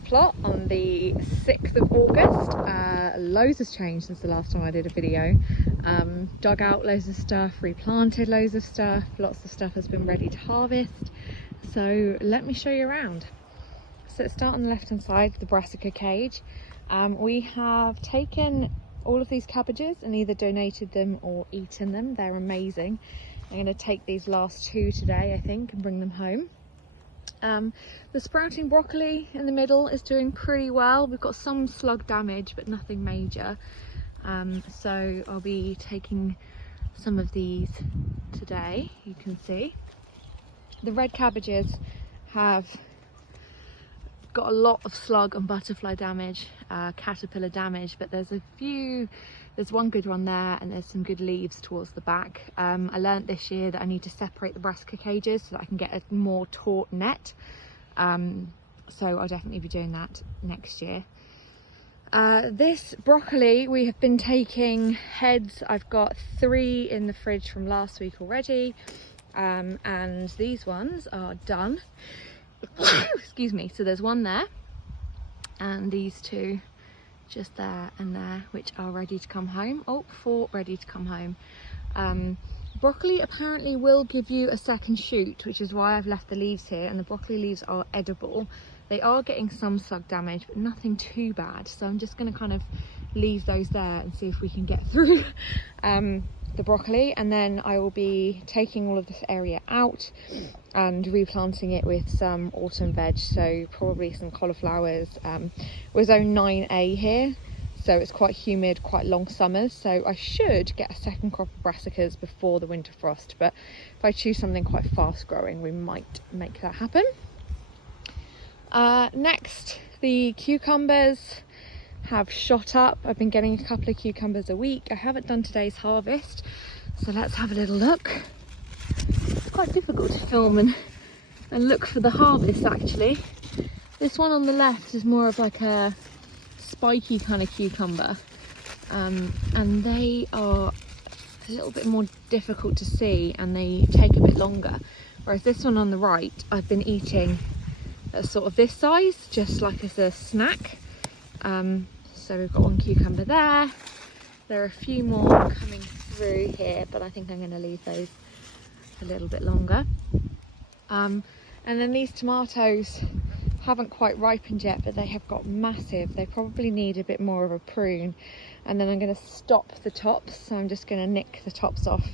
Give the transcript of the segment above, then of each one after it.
the plot on the 6th of August. Loads has changed since the last time I did a video. Dug out loads of stuff, replanted loads of stuff, lots of stuff has been ready to harvest. So let me show you around. So let's start on the left hand side, the brassica cage. We have taken all of these cabbages and either donated them or eaten them. They're amazing. I'm going to take these last two today, I think, and bring them home. The sprouting broccoli in the middle is doing pretty well. We've got some slug damage, but nothing major. So I'll be taking some of these today, you can see. The red cabbages have got a lot of slug and butterfly damage, caterpillar damage, but there's one good one there, and there's some good leaves towards the back. I learnt this year that I need to separate the brassica cages so that I can get a more taut net. So I'll definitely be doing that next year. This broccoli, we have been taking heads. I've got 3 in the fridge from last week already, and these ones are done. Excuse me. So there's one there, and these 2 just there and there, which are ready to come home. 4 ready to come home. Broccoli apparently will give you a second shoot, which is why I've left the leaves here, and the broccoli leaves are edible. They are getting some slug damage, but nothing too bad, so I'm just going to kind of leave those there and see if we can get through the broccoli, and then I will be taking all of this area out and replanting it with some autumn veg, so probably some cauliflowers. We're zone 9A here, so it's quite humid, quite long summers, so I should get a second crop of brassicas before the winter frost, but if I choose something quite fast growing, we might make that happen. Next, the cucumbers have shot up. I've been getting a couple of cucumbers a week. I haven't done today's harvest, so let's have a little look. It's quite difficult to film and look for the harvest, actually. This one on the left is more of like a spiky kind of cucumber, and they are a little bit more difficult to see and they take a bit longer, whereas this one on the right I've been eating at sort of this size, just like as a snack. So we've got one cucumber there. There are a few more coming through here, but I think I'm going to leave those a little bit longer. And then these tomatoes haven't quite ripened yet, but they have got massive. They probably need a bit more of a prune, and then I'm going to stop the tops, so I'm just going to nick the tops off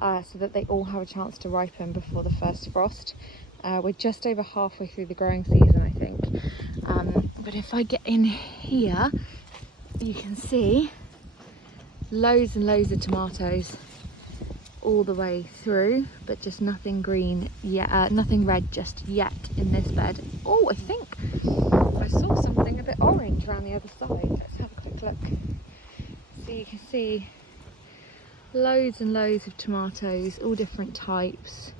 so that they all have a chance to ripen before the first frost. We're just over halfway through the growing season, I think, but if I get in here, you can see loads and loads of tomatoes all the way through, but just nothing green yet, nothing red just yet in this bed. Oh, I think I saw something a bit orange around the other side. Let's have a quick look. So you can see loads and loads of tomatoes, all different types.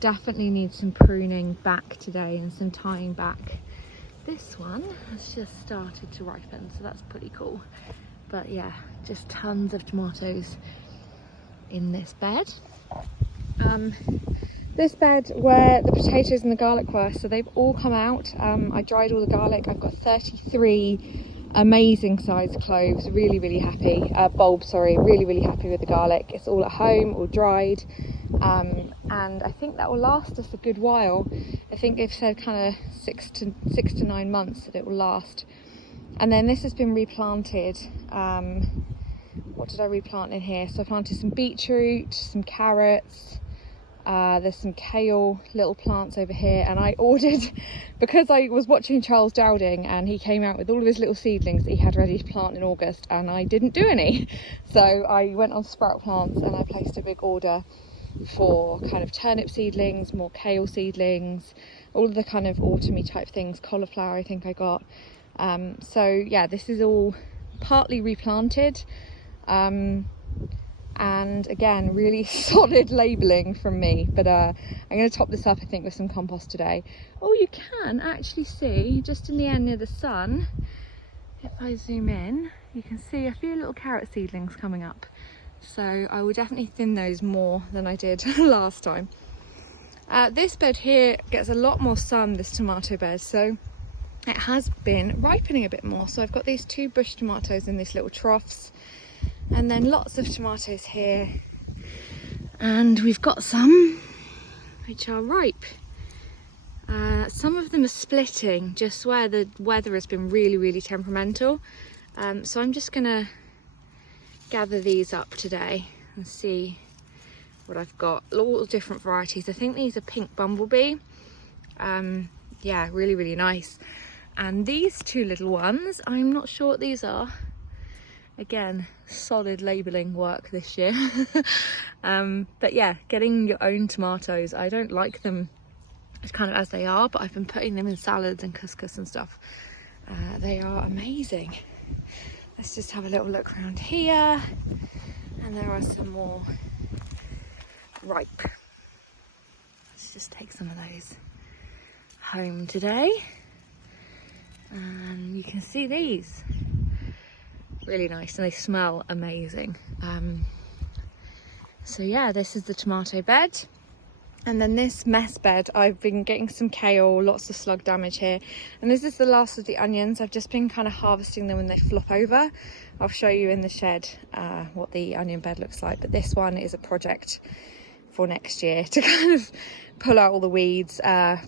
Definitely need some pruning back today and some tying back. This one has just started to ripen, so that's pretty cool. But yeah, just tons of tomatoes in this bed. This bed where the potatoes and the garlic were, so they've all come out. I dried all the garlic. I've got 33 amazing sized cloves. Really happy. Bulbs, sorry. Really happy with the garlic. It's all at home, all dried. And I think that will last us a good while. I think they've said kind of 6 to 9 months that it will last. And then this has been replanted. What did I replant in here? So I planted some beetroot, some carrots, there's some kale little plants over here, and I ordered, because I was watching Charles Dowding and he came out with all of his little seedlings that he had ready to plant in August, and I didn't do any. So I went on Sprout Plants and I placed a big order for kind of turnip seedlings, more kale seedlings, all of the kind of autumny type things. Cauliflower I think I got. So yeah, this is all partly replanted, and again really solid labelling from me, but I'm going to top this up I think with some compost today. Oh, you can actually see just in the end near the sun, if I zoom in, you can see a few little carrot seedlings coming up. So I will definitely thin those more than I did last time. This bed here gets a lot more sun, this tomato bed, so it has been ripening a bit more. So I've got these 2 bush tomatoes in these little troughs, and then lots of tomatoes here, and we've got some which are ripe. Some of them are splitting just where the weather has been really temperamental, so I'm just gonna gather these up today and see what I've got. All different varieties. I think these are pink bumblebee. Yeah, really nice. And these 2 little ones, I'm not sure what these are. Again, solid labelling work this year. But yeah, getting your own tomatoes, I don't like them kind of as they are, but I've been putting them in salads and couscous and stuff. They are amazing. Let's just have a little look around here, and there are some more ripe. Let's just take some of those home today, and you can see these really nice, and they smell amazing. So yeah, this is the tomato bed. And then this mess bed, I've been getting some kale, lots of slug damage here. And this is the last of the onions. I've just been kind of harvesting them when they flop over. I'll show you in the shed what the onion bed looks like. But this one is a project for next year to kind of pull out all the weeds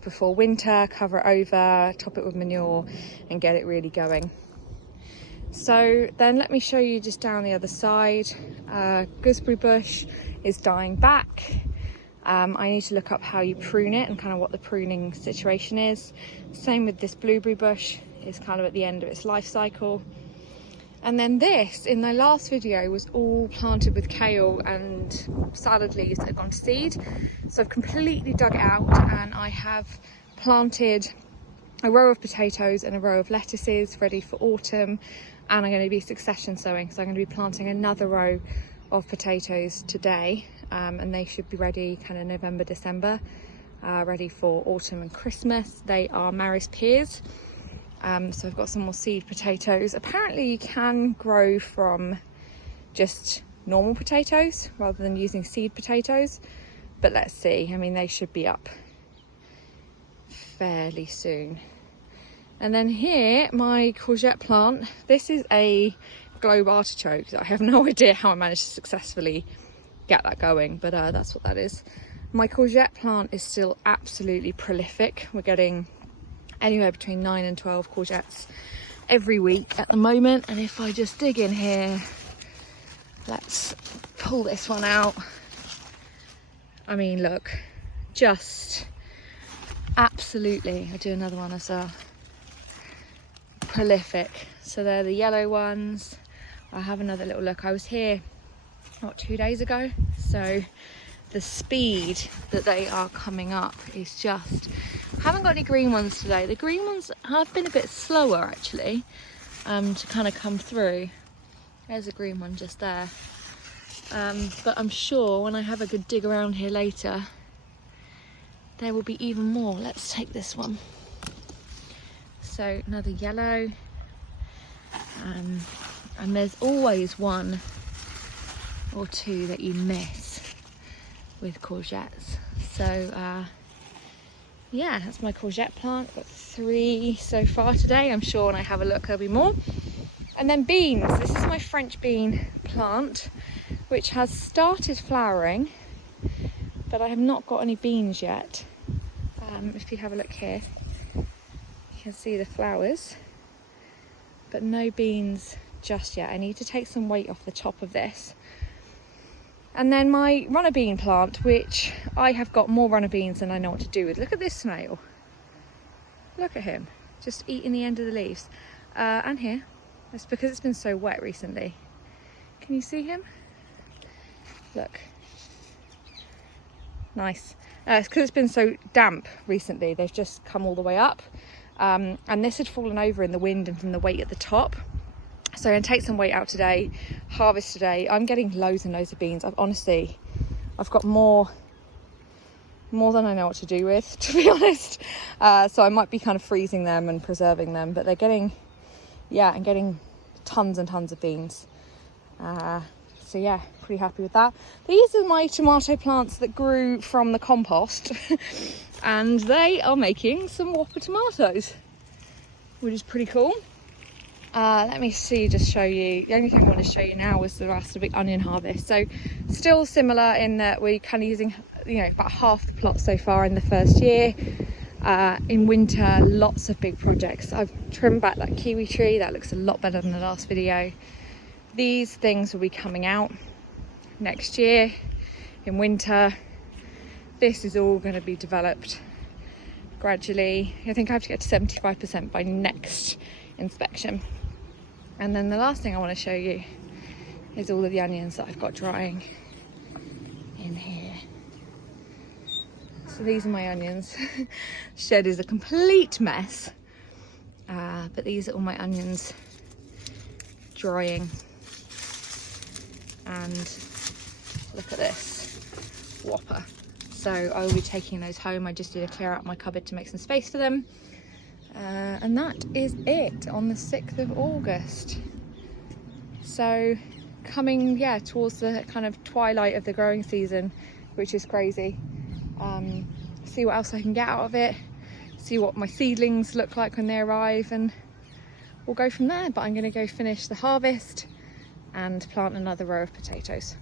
before winter, cover it over, top it with manure and get it really going. So then let me show you just down the other side. Gooseberry bush is dying back. I need to look up how you prune it and kind of what the pruning situation is. Same with this blueberry bush, is kind of at the end of its life cycle. And then this, in my last video, was all planted with kale and salad leaves that had gone to seed. So I've completely dug it out, and I have planted a row of potatoes and a row of lettuces ready for autumn. And I'm going to be succession sowing, so I'm going to be planting another row of potatoes today. And they should be ready kind of November, December, ready for autumn and Christmas. They are Maris pears. So I've got some more seed potatoes. Apparently you can grow from just normal potatoes rather than using seed potatoes, but let's see. I mean, they should be up fairly soon. And then here, my courgette plant. This is a globe artichoke. I have no idea how I managed to successfully get that going, but that's what that is. My courgette plant is still absolutely prolific. We're getting anywhere between 9 and 12 courgettes every week at the moment. And if I just dig in here, let's pull this one out. I mean, look, just absolutely. I'll do another one as well. Prolific. So they're the yellow ones. I'll have another little look. I was here, what, 2 days ago? So the speed that they are coming up is just... I haven't got any green ones today. The green ones have been a bit slower actually to kind of come through. There's a green one just there. But I'm sure when I have a good dig around here later, there will be even more. Let's take this one. So another yellow. And there's always one or two that you miss with courgettes. So yeah, that's my courgette plant. Got 3 so far today. I'm sure when I have a look there'll be more. And then beans. This is my French bean plant, which has started flowering, but I have not got any beans yet. If you have a look here, you can see the flowers, but no beans just yet. I need to take some weight off the top of this. And then my runner bean plant, which I have got more runner beans than I know what to do with. Look at this snail. Look at him, just eating the end of the leaves. And here, it's because it's been so wet recently. Can you see him? Look. Nice. It's because it's been so damp recently. They've just come all the way up. And this had fallen over in the wind and from the weight at the top. So I'm going to take some weight out today, harvest today. I'm getting loads and loads of beans. I've got more than I know what to do with, to be honest. So I might be kind of freezing them and preserving them, but they're getting, yeah, I'm getting tons and tons of beans. So yeah, pretty happy with that. These are my tomato plants that grew from the compost and they are making some whopper tomatoes. which is pretty cool. Let me see, just show you. The only thing I want to show you now was the rest of the onion harvest. So still similar in that we're kind of using, you know, about half the plot so far in the first year. In winter, lots of big projects. I've trimmed back that kiwi tree. That looks a lot better than the last video. These things will be coming out next year in winter. This is all going to be developed gradually. I think I have to get to 75% by next inspection. And then the last thing I want to show you is all of the onions that I've got drying in here. So these are my onions. Shed is a complete mess, but these are all my onions drying. And look at this whopper. So I will be taking those home. I just did a clear out my cupboard to make some space for them. And that is it on the 6th of August. So coming, yeah, towards the kind of twilight of the growing season, which is crazy. See what else I can get out of it, see what my seedlings look like when they arrive, and we'll go from there. But I'm going to go finish the harvest and plant another row of potatoes.